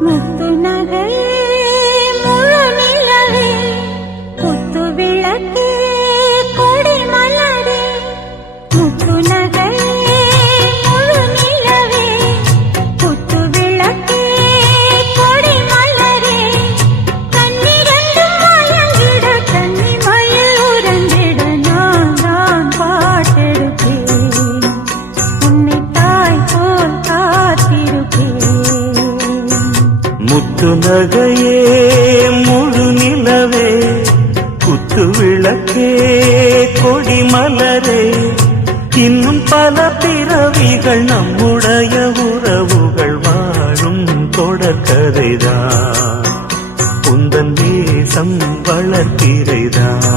முத்து நகையே முழு நிலவே குத்து விளக்கே கொடி மலரே முத்து நகையே முழு நிலவே குத்து விளக்கே கொடி மலரே கண்ணிரண்டும் மயங்கிட கன்னி மயில் உறங்கிட நான் தான் பாட்டெடுப்பேன் உன்னை தாய் போல் காத்திருப்பேன் முத்து நகையே முழு நிலவே குத்து விளக்கே கொடி மலரே இன்னும் பல பிறவிகள் நம்முடைய உறவுகள் வாழும் தொடர்கதைதான் உந்தன் தேசம் வளர்த்திரைதான்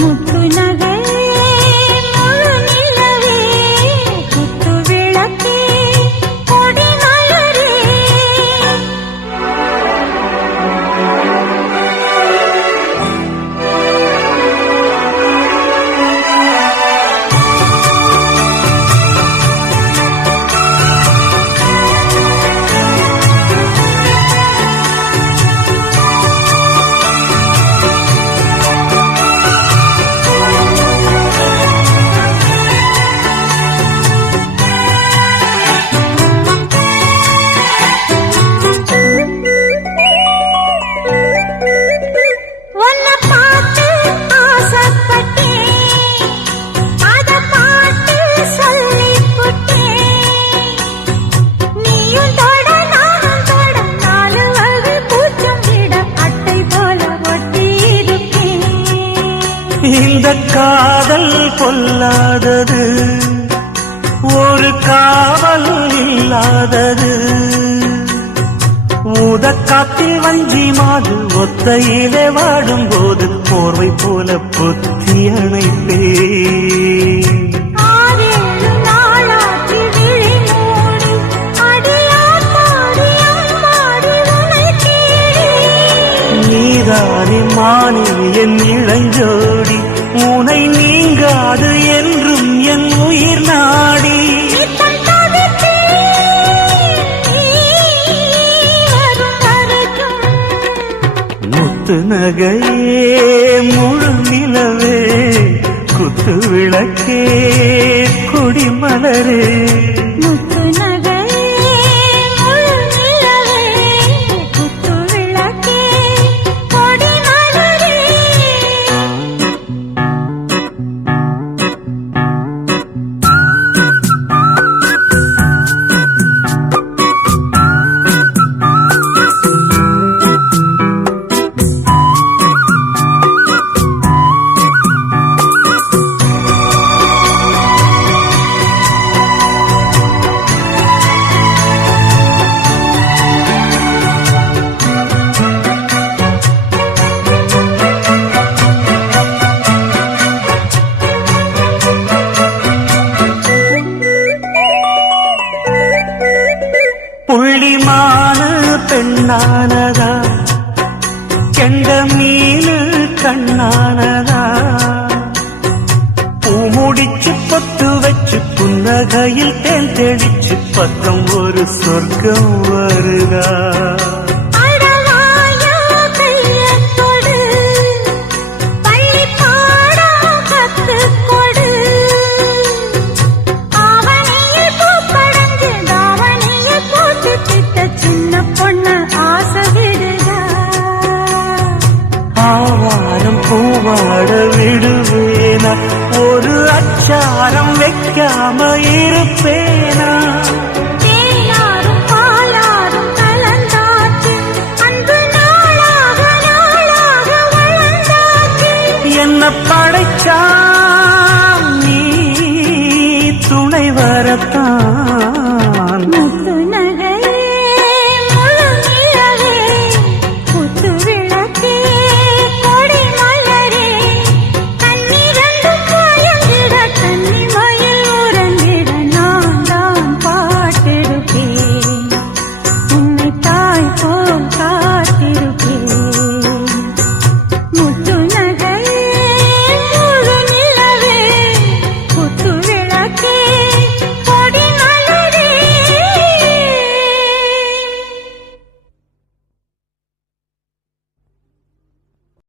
முத்து நகையே முழு நிலவே குத்து விளக்கே கொடி மலரே உன்னை பார்த்து ஆசைப்பட்டேன் அத பாட்டு சொல்லிப் புட்டேன் நீயும் தொட நானும் தொட நாலு வகை பூச்சும் விட அட்டை போல ஒட்டி இருப்பேன் இந்த காதல் கொல்லாதது ஒரு காவல் இல்லாதது ஊதக்காத்தில் வஞ்சி மாது ஒத்தையிலே வாடும்போது போர்வை போல பொத்தி அணைப்பேன் ஆறேழு நாளாகி விழி மூடி அடியாத்தாடி அம்மாடி உனை தேடி நீதானே மானே என் இளஞ்சோடி உனை நீங்காது என்றும் என் உயிர் நாடி நித்தம் தவித்தேன் நீ வரும் வரைக்கும் முத்து நகையே முழு நிலவே குத்து விளக்கே கொடி மலரே முத்து நகையே முழு நிலவே குத்து விளக்கே கொடி மலரே புள்ளிமான பெண்ணானதா கெண்ட மீனு கண்ணானதா பூ முடிச்சு பொட்டு வச்சு புன்னகையில் தேன் தெளிச்சு பக்கம் ஒரு சொர்க்கம் வருதா